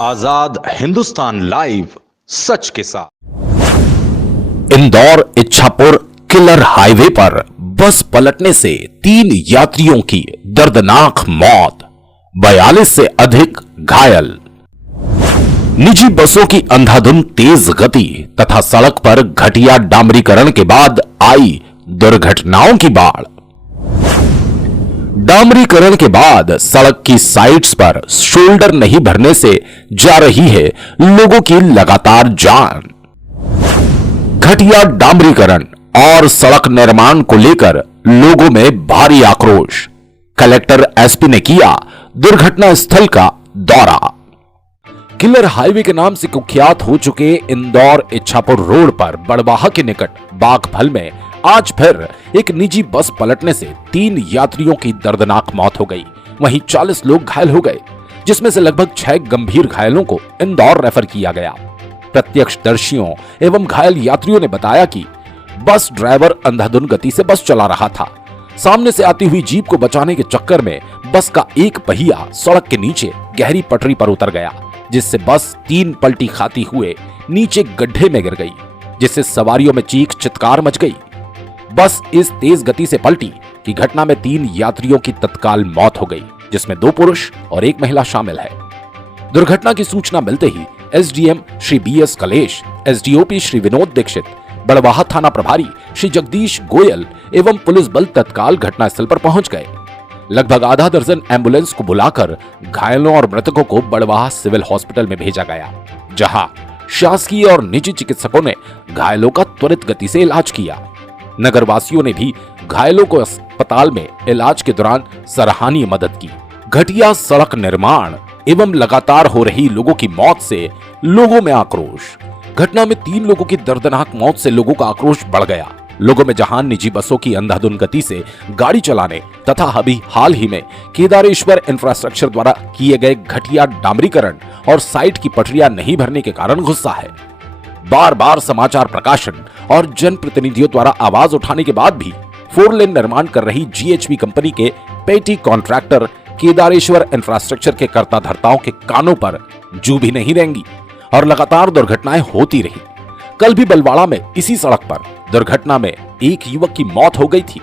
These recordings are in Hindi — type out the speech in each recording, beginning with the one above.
आजाद हिंदुस्तान लाइव, सच के साथ। इंदौर इच्छापुर किलर हाईवे पर बस पलटने से 3 यात्रियों की दर्दनाक मौत, 42 से अधिक घायल। निजी बसों की अंधाधुंध तेज गति तथा सड़क पर घटिया डामरीकरण के बाद आई दुर्घटनाओं की बाढ़। डामरीकरण के बाद सड़क की साइड्स पर शोल्डर नहीं भरने से जा रही है लोगों की लगातार जान। घटिया डामरीकरण और सड़क निर्माण को लेकर लोगों में भारी आक्रोश। कलेक्टर एसपी ने किया दुर्घटना स्थल का दौरा। किलर हाईवे के नाम से कुख्यात हो चुके इंदौर इच्छापुर रोड पर बड़वाहा के निकट बागफल में आज फिर एक निजी बस पलटने से 3 यात्रियों की दर्दनाक मौत हो गई। वहीं 40 लोग घायल हो गए, जिसमें से लगभग 6 गंभीर घायलों को इंदौर रेफर किया गया। प्रत्यक्षदर्शियों एवं घायल यात्रियों ने बताया कि बस ड्राइवर अंधाधुंध गति से बस चला रहा था। सामने से आती हुई जीप को बचाने के चक्कर में बस का एक पहिया सड़क के नीचे गहरी पटरी पर उतर गया, जिससे बस 3 पलटी खाती हुए नीचे गड्ढे में गिर गई, जिससे सवारियों में चीख चित्कार मच गई। बस इस तेज गति से पलटी कि घटना में 3 यात्रियों की तत्काल मौत हो गई, जिसमें 2 पुरुष और 1 महिला शामिल है। दुर्घटना की सूचना मिलते ही एसडीएम श्री बीएस कलेश, एसडीओपी श्री विनोद दीक्षित, बड़वाहा थाना प्रभारी श्री जगदीश गोयल एवं पुलिस बल तत्काल घटनास्थल पर पहुंच गए। लगभग आधा दर्जन एम्बुलेंस को बुलाकर घायलों और मृतकों को बड़वाहा सिविल हॉस्पिटल में भेजा गया, जहां शासकीय और निजी चिकित्सकों ने घायलों का त्वरित गति से इलाज किया। नगरवासियों ने भी घायलों को अस्पताल में इलाज के दौरान सराहनीय मदद की। घटिया सड़क निर्माण एवं लगातार हो रही लोगों की मौत से लोगों में आक्रोश। घटना में 3 लोगों की दर्दनाक मौत से लोगों का आक्रोश बढ़ गया। लोगों में जहां निजी बसों की अंधाधुंध गति से गाड़ी चलाने तथा अभी हाल ही में केदारेश्वर इंफ्रास्ट्रक्चर द्वारा किए गए घटिया डामरीकरण और साइट की पटरियां नहीं भरने के कारण गुस्सा है। बार बार समाचार प्रकाशन और जनप्रतिनिधियों द्वारा आवाज उठाने के बाद भी 4 लेन निर्माण कर रही जीएचवी कंपनी के पेटी कॉन्ट्रैक्टर केदारेश्वर इंफ्रास्ट्रक्चर के कर्ता धर्ताओं के कानों पर जू भी नहीं रहेंगी और लगातार दुर्घटनाएं होती रही। कल भी बलवाड़ा में इसी सड़क पर दुर्घटना में एक युवक की मौत हो गई थी।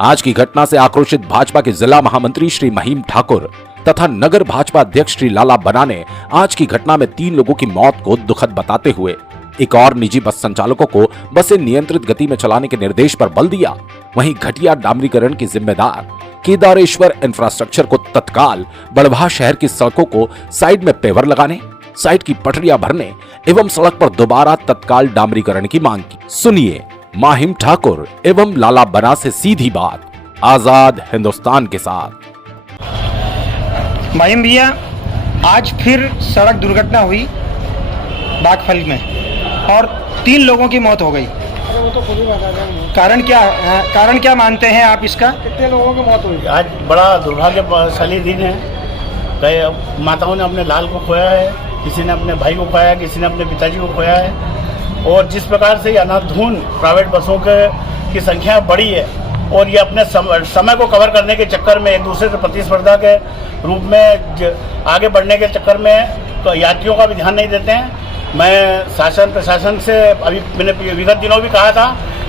आज की घटना से आक्रोशित भाजपा के जिला महामंत्री श्री महिम ठाकुर तथा नगर भाजपा अध्यक्ष श्री लाला बना ने आज की घटना में 3 लोगों की मौत को दुखद बताते हुए एक और निजी बस संचालकों को बसें नियंत्रित गति में चलाने के निर्देश पर बल दिया। वहीं घटिया डामरीकरण की जिम्मेदार केदारेश्वर इंफ्रास्ट्रक्चर को तत्काल बड़वाहा शहर की सड़कों को साइड में पेवर लगाने, साइड की पटरियां भरने एवं सड़क पर दोबारा तत्काल डामरीकरण की मांग की। सुनिए माहिम ठाकुर एवं लाला बना से सीधी बात, आजाद हिंदुस्तान के साथ। महिम भैया, आज फिर सड़क दुर्घटना हुई बागफल में और 3 लोगों की मौत हो गई। वो तो खुद ही बता दें। कारण क्या मानते हैं आप इसका? कितने लोगों की मौत हुई? आज बड़ा दुर्भाग्यशाली दिन है। कई माताओं ने अपने लाल को खोया है, किसी ने अपने भाई को खोया है, किसी ने अपने पिताजी को खोया है। और जिस प्रकार से अनाधून प्राइवेट बसों की संख्या बढ़ी है और ये अपने समय को कवर करने के चक्कर में एक दूसरे से प्रतिस्पर्धा के रूप में आगे बढ़ने के चक्कर में तो यात्रियों का भी ध्यान नहीं देते हैं। मैं शासन प्रशासन से अभी मैंने विगत दिनों भी कहा था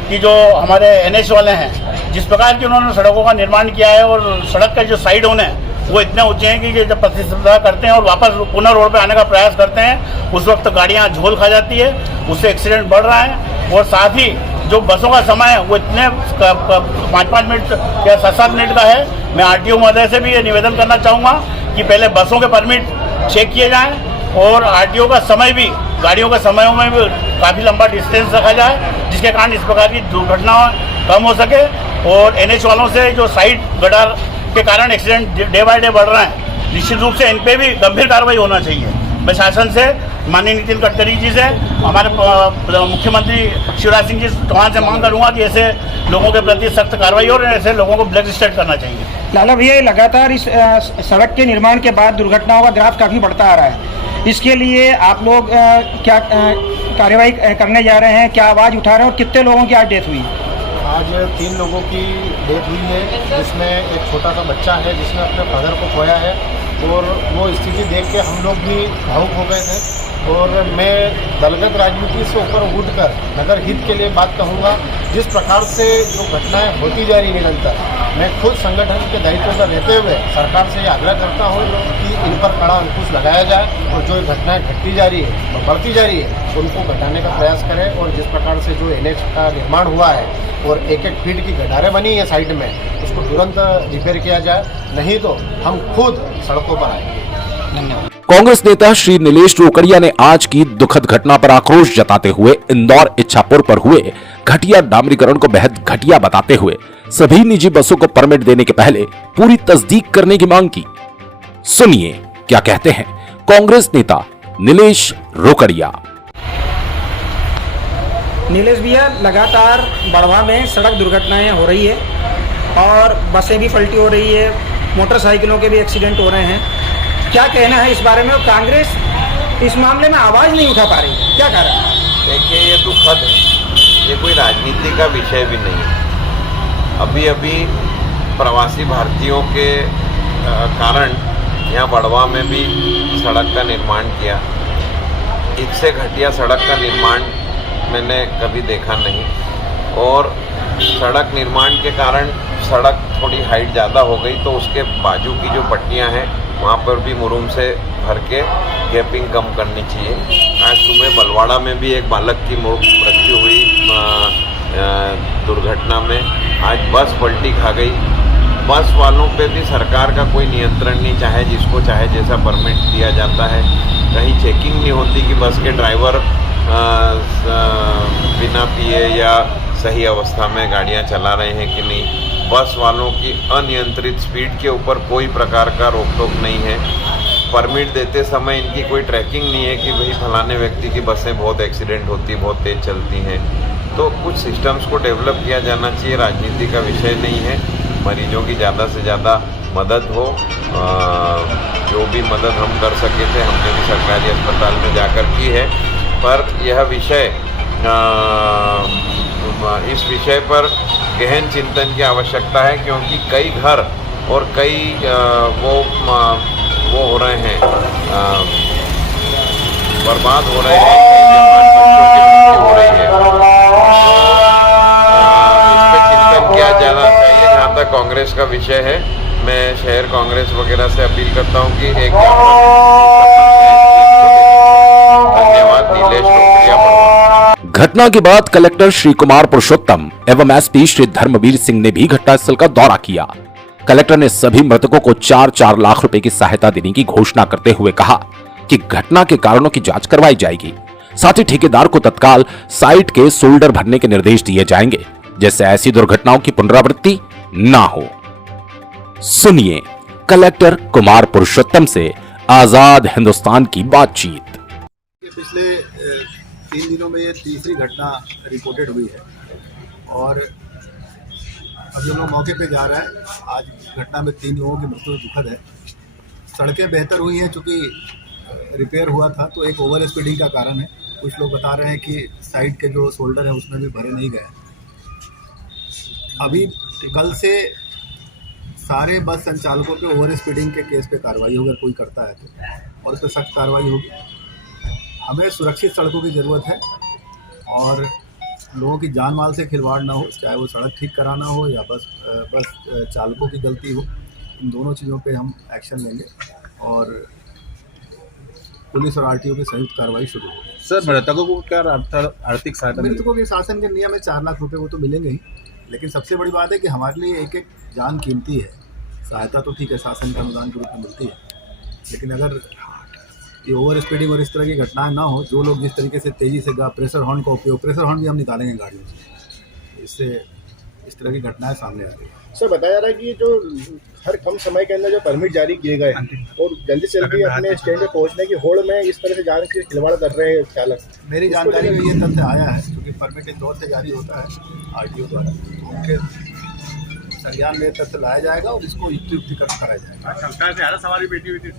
कि जो हमारे एनएच वाले हैं, जिस प्रकार की उन्होंने सड़कों का निर्माण किया है और सड़क का जो साइड होने हैं वो इतने ऊंचे हैं कि जब प्रतिस्पर्धा करते हैं और वापस पुनः रोड पे आने का प्रयास करते हैं, उस वक्त गाड़ियां झोल खा जाती है, उससे एक्सीडेंट बढ़ रहा है। और साथ ही जो बसों का समय है वो इतने 5-5 मिनट या 7-7 मिनट का है। मैं आरटीओ महोदय से भी ये निवेदन करना चाहूँगा कि पहले बसों के परमिट चेक किए जाएँ और आरटीओ का समय भी, गाड़ियों के समयों में भी काफ़ी लंबा डिस्टेंस रखा जाए, जिसके कारण इस प्रकार की दुर्घटना कम हो सके। और एनएच वालों से जो साइड गटार के कारण एक्सीडेंट डे बाय डे बढ़ रहे हैं, निश्चित रूप से इन पे भी गंभीर कार्रवाई होना चाहिए। मैं शासन से, माननीय नितिन गडकरी जी से, हमारे मुख्यमंत्री शिवराज सिंह जी चौहान से मांग करूंगा कि ऐसे लोगों के प्रति सख्त कार्रवाई और ऐसे लोगों को ब्लैक लिस्टेड करना चाहिए। लाला भैया, लगातार इस सड़क के निर्माण के बाद दुर्घटनाओं का ग्राफ काफ़ी बढ़ता आ रहा है। इसके लिए आप लोग क्या कार्रवाई करने जा रहे हैं? क्या आवाज़ उठा रहे हैं और कितने लोगों की आज डेथ हुई? आज 3 लोगों की डेथ हुई है, जिसमें एक छोटा सा बच्चा है जिसने अपने फादर को खोया है और वो स्थिति देख के हम लोग भी भावुक हो गए थे। और मैं दलगत राजनीति से ऊपर उठकर नगर हित के लिए बात कहूँगा। जिस प्रकार से जो घटनाएं होती जा रही निरंतर, मैं खुद संगठन के दायित्व पर रहते हुए सरकार से ये आग्रह करता हूँ कि इन पर कड़ा अंकुश लगाया जाए और जो घटनाएं घटती जा रही है और बढ़ती जा रही है उनको घटाने का प्रयास करें। और जिस प्रकार से जो NH का निर्माण हुआ है और 1-1 फीट की गटारें बनी है साइड में, उसको तुरंत रिपेयर किया जाए, नहीं तो हम खुद सड़कों पर आएंगे। धन्यवाद। कांग्रेस नेता श्री नीलेश रोकड़िया ने आज की दुखद घटना पर आक्रोश जताते हुए इंदौर इच्छापुर पर हुए घटिया डामरीकरण को बेहद घटिया बताते हुए सभी निजी बसों को परमिट देने के पहले पूरी तस्दीक करने की मांग की। सुनिए क्या कहते हैं कांग्रेस नेता नीलेश रोकड़िया। नीलेश भैया, लगातार बढ़वा में सड़क दुर्घटनाएं हो रही है और बसें भी पलटी हो रही है, मोटरसाइकिलों के भी एक्सीडेंट हो रहे हैं। क्या कहना है इस बारे में? और कांग्रेस इस मामले में आवाज़ नहीं उठा पा रही, क्या कारण है? देखिए, ये दुखद है, ये कोई राजनीति का विषय भी नहीं है। अभी अभी प्रवासी भारतीयों के कारण यहाँ बड़वा में भी सड़क का निर्माण किया। इससे घटिया सड़क का निर्माण मैंने कभी देखा नहीं। और सड़क निर्माण के कारण सड़क थोड़ी हाइट ज़्यादा हो गई तो उसके बाजू की जो पट्टियाँ हैं वहाँ पर भी मुरुम से भर के गैपिंग कम करनी चाहिए। आज सुबह बलवाड़ा में भी एक बालक की मृत्यु हुई दुर्घटना में। आज बस पलटी खा गई। बस वालों पे भी सरकार का कोई नियंत्रण नहीं, चाहे जिसको चाहे जैसा परमिट दिया जाता है। कहीं चेकिंग नहीं होती कि बस के ड्राइवर बिना पिए या सही अवस्था में गाड़ियां चला रहे हैं कि नहीं। बस वालों की अनियंत्रित स्पीड के ऊपर कोई प्रकार का रोक टोक नहीं है। परमिट देते समय इनकी कोई ट्रैकिंग नहीं है कि भाई फलाने व्यक्ति की बसें बहुत एक्सीडेंट होती, बहुत तेज़ चलती हैं। तो कुछ सिस्टम्स को डेवलप किया जाना चाहिए, राजनीति का विषय नहीं है। मरीजों की ज़्यादा से ज़्यादा मदद हो। जो भी मदद हम कर सके थे हमने भी सरकारी अस्पताल में जाकर की है। पर यह विषय इस विषय पर गहन चिंतन की आवश्यकता है, क्योंकि कई घर और कई वो हो रहे हैं, बर्बाद हो रहे हैं, बच्चों की मृत्यु हो रही है। इस पर चिंतन किया जाना चाहिए। जहाँ तक कांग्रेस का विषय है, मैं शहर कांग्रेस वगैरह से अपील करता हूँ कि एक धन्यवाद। नीलेश रोकड़िया, बड़वा। घटना के बाद कलेक्टर श्री कुमार पुरुषोत्तम एवं एसपी श्री धर्मवीर सिंह ने भी घटनास्थल का दौरा किया। कलेक्टर ने सभी मृतकों को 4-4 लाख रुपए की सहायता देने की घोषणा करते हुए कहा कि घटना के कारणों की जांच करवाई जाएगी। साथ ही ठेकेदार को तत्काल साइट के शोल्डर भरने के निर्देश दिए जाएंगे, जिससे ऐसी दुर्घटनाओं की पुनरावृत्ति ना हो। सुनिए कलेक्टर कुमार पुरुषोत्तम से आजाद हिंदुस्तान की बातचीत। पिछले 3 दिनों में ये तीसरी घटना रिपोर्टेड हुई है और अभी हम लोग मौके पे जा रहे हैं। आज घटना में 3 लोगों की मृत्यु दुखद है। सड़कें बेहतर हुई हैं, चूँकि रिपेयर हुआ था तो एक ओवर स्पीडिंग का कारण है। कुछ लोग बता रहे हैं कि साइड के जो शोल्डर हैं उसमें भी भरे नहीं गए। अभी कल से सारे बस संचालकों पे ओवर स्पीडिंग के केस पे कार्रवाई होगी, अगर कोई करता है तो, और उस पर सख्त कार्रवाई होगी। हमें सुरक्षित सड़कों की ज़रूरत है और लोगों की जान माल से खिलवाड़ ना हो, चाहे वो सड़क ठीक कराना हो या बस चालकों की गलती हो। इन दोनों चीज़ों पे हम एक्शन लेंगे और पुलिस और आरटीओ की संयुक्त कार्रवाई शुरू होगी। सर, मृतकों को क्या आर्थिक सहायता? मृतकों के शासन के नियम में 4 लाख रुपए वो तो मिलेंगे ही, लेकिन सबसे बड़ी बात है कि हमारे लिए एक एक जान कीमती है। सहायता तो ठीक है, शासन का अनुदान के रूप में मिलती है, लेकिन अगर ये ओवर स्पीडिंग और इस तरह की घटनाएं ना हो, जो लोग जिस तरीके से तेज़ी से प्रेशर हॉर्न का उपयोग, प्रेशर हॉर्न भी हम निकालेंगे गाड़ियों से, इससे इस तरह की घटनाएं सामने आ रही है। सर, बताया जा रहा है कि जो हर कम समय के अंदर जो परमिट जारी किए गए और जल्दी से जल्दी अपने स्टैंड पे पहुंचने की होड़ में इस तरह से जान के खिलवाड़ कर रहे हैं चालक। मेरी जानकारी में ये तथ्य आया है, क्योंकि परमिट एक दौर से जारी होता है आरटीओ द्वारा, तो उनके संज्ञान में तथ्य लाया जाएगा और इसको युक्तिकरण कराया जाएगा। सरकार से 11 सवारी बैठी हुई थी।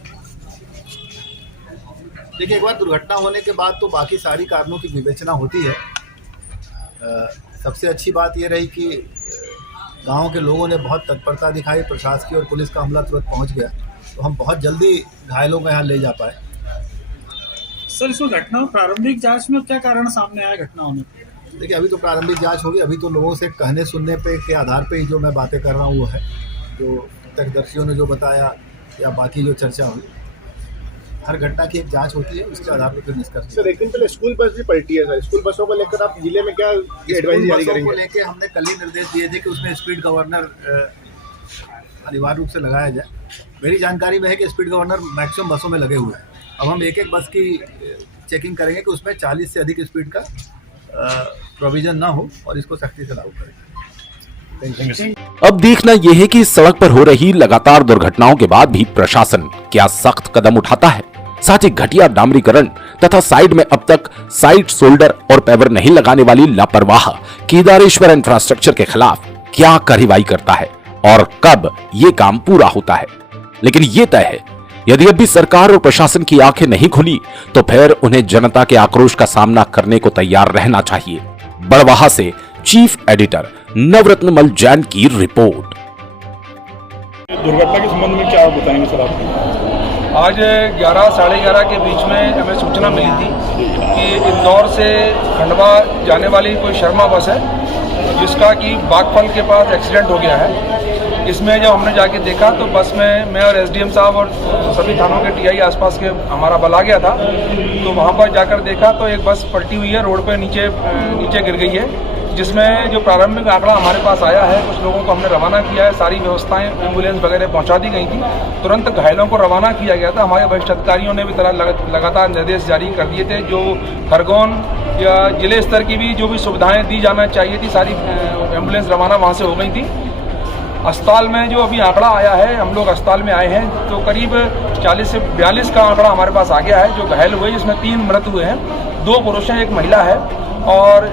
देखिए, एक बार दुर्घटना होने के बाद तो बाकी सारी कारणों की विवेचना होती है। सबसे अच्छी बात ये रही कि गांव के लोगों ने बहुत तत्परता दिखाई, प्रशासकीय और पुलिस का अमला तुरंत पहुंच गया तो हम बहुत जल्दी घायलों को यहाँ ले जा पाए। सर, इसमें घटना प्रारंभिक जांच में क्या कारण सामने आया घटना होने के? देखिए, अभी तो प्रारंभिक जांच होगी, अभी तो लोगों से कहने सुनने पे के आधार पे ही जो मैं बातें कर रहा हूँ वो है, जो प्रत्यक्षदर्शियों ने जो बताया या बाकी जो चर्चा हुई। हर घटना की एक जांच होती है, उसके आधार पर फिर निष्कर्ष। सर, एक दिन पहले स्कूल बस भी पलटी है सर, स्कूल बसों को लेकर आप जिले में क्या एडवाइस जारी करेंगे? को लेकर हमने कल ही निर्देश दिए थे कि उसमें स्पीड गवर्नर अनिवार्य रूप से लगाया जाए। मेरी जानकारी में है कि स्पीड गवर्नर मैक्सिमम बसों में लगे हुए हैं। अब हम एक एक बस की चेकिंग करेंगे कि उसमें 40 से अधिक स्पीड का प्रोविजन ना हो और इसको सख्ती से लागू करेंगे। अब देखना यह है कि इस सड़क पर हो रही लगातार दुर्घटनाओं के बाद भी प्रशासन क्या सख्त कदम उठाता है, साथ ही घटिया डामरीकरण तथा साइड में अब तक साइड शोल्डर और पेवर नहीं लगाने वाली लापरवाह केदारेश्वर इंफ्रास्ट्रक्चर के खिलाफ क्या कार्रवाई करता है और कब ये काम पूरा होता है। लेकिन ये तय है, यदि अब भी सरकार और प्रशासन की आंखें नहीं खुली तो फिर उन्हें जनता के आक्रोश का सामना करने को तैयार रहना चाहिए। बड़वाहा से चीफ एडिटर नवरत्नमल जैन की रिपोर्ट। दुर्घटना के संबंध में क्या बताएंगे सर आप? आज 11 साढ़े 11 के बीच में हमें सूचना मिली थी कि इंदौर से खंडवा जाने वाली कोई शर्मा बस है जिसका कि बागफल के पास एक्सीडेंट हो गया है। इसमें जब हमने जाके देखा तो बस में मैं और एसडीएम साहब और सभी थानों के टीआई आसपास के हमारा बल आ गया था। तो वहाँ पर जाकर देखा तो एक बस पलटी हुई है, रोड पे नीचे गिर गई है, जिसमें जो प्रारंभिक आंकड़ा हमारे पास आया है, कुछ लोगों को हमने रवाना किया है, सारी व्यवस्थाएं एम्बुलेंस वगैरह पहुंचा दी गई थी, तुरंत घायलों को रवाना किया गया था। हमारे वरिष्ठ अधिकारियों ने भी लगातार निर्देश जारी कर दिए थे, जो खरगोन या जिले स्तर की भी जो भी सुविधाएं दी जाना चाहिए थी, सारी एम्बुलेंस रवाना वहाँ से हो गई थी। अस्पताल में जो अभी आंकड़ा आया है, हम लोग अस्पताल में आए हैं तो करीब 40 से 42 का आंकड़ा हमारे पास आ गया है जो घायल हुए, जिसमें 3 मृत हुए हैं, 2 पुरुष हैं, 1 महिला है, और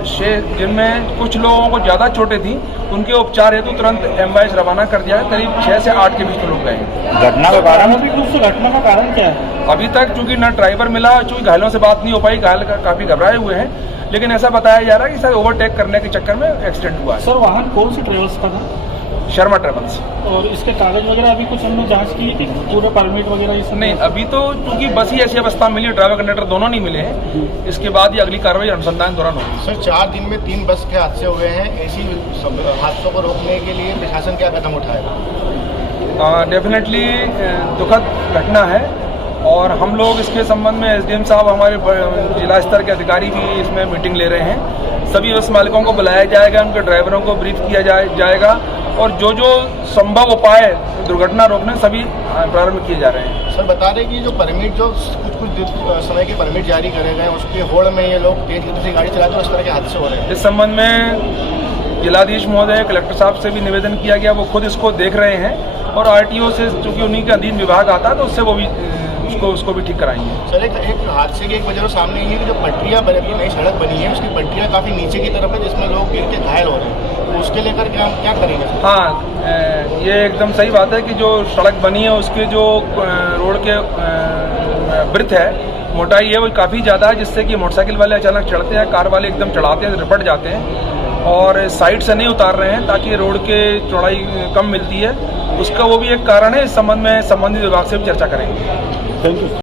जिनमें कुछ लोगों को ज़्यादा चोटें थी, उनके उपचार हेतु तुरंत एम्बुलेंस रवाना कर दिया है। करीब 6 से 8 के बीच में लोग गए हैं। घटना का कारण घटना का कारण क्या है? अभी तक चूंकि ना ड्राइवर मिला, चूंकि घायलों से बात नहीं हो पाई, घायल काफ़ी घबराए हुए हैं, लेकिन ऐसा बताया जा रहा है कि सर ओवरटेक करने के चक्कर में एक्सीडेंट हुआ है। सर, वाहन कौन सी ट्रेवल्स का था? शर्मा ट्रेवल्स। और इसके कागज वगैरह अभी कुछ हमने जांच की है कि पूरा परमिट वगैरह ये सब? नहीं, अभी तो क्योंकि बस ही ऐसी अवस्था मिली, ड्राइवर कंडक्टर दोनों नहीं मिले हैं, इसके बाद ही अगली कार्रवाई अनुसंधान दौरान होगी। सर, 4 दिन में 3 बस के हादसे हुए हैं, ऐसी हादसों को रोकने के लिए प्रशासन क्या कदम उठाएगा? डेफिनेटली दुखद घटना है और हम लोग इसके संबंध में एसडीएम साहब, हमारे जिला स्तर के अधिकारी भी इसमें मीटिंग ले रहे हैं। सभी बस मालिकों को बुलाया जाएगा, उनके ड्राइवरों को ब्रीफ किया जाएगा और जो संभव उपाय दुर्घटना रोकने सभी प्रारंभ किए जा रहे हैं। सर, बता दें कि जो परमिट जो कुछ समय के परमिट जारी करे गए, उसके होड़ में ये लोग तेज गति से गाड़ी चलाते हैं, उस तरह के हादसे हो रहे हैं। इस संबंध में जिलाधीश महोदय, कलेक्टर साहब से भी निवेदन किया गया, वो खुद इसको देख रहे हैं और आरटीओ से, चूँकि उन्हीं के अधीन विभाग आता है, तो उससे वो भी उसको भी ठीक कराएंगे। सर, एक हादसे की एक वजह सामने ये है कि जो पटरियाँ बनी, नई सड़क बनी है, उसकी पटरियाँ काफ़ी नीचे की तरफ है, जिसमें लोग गिर के घायल हो रहे हैं, तो उसके लेकर क्या करेंगे? हाँ, ये एकदम सही बात है कि जो सड़क बनी है उसके जो रोड के ब्रेथ है, मोटाई है, वो काफ़ी ज़्यादा है, जिससे कि मोटरसाइकिल वाले अचानक चढ़ते हैं, कार वाले एकदम चढ़ाते हैं, रिपट जाते हैं और साइड से नहीं उतार रहे हैं ताकि रोड के चौड़ाई कम मिलती है। उसका वो भी एक कारण है। इस संबंध में संबंधित विभाग से भी चर्चा करेंगे। Thank you.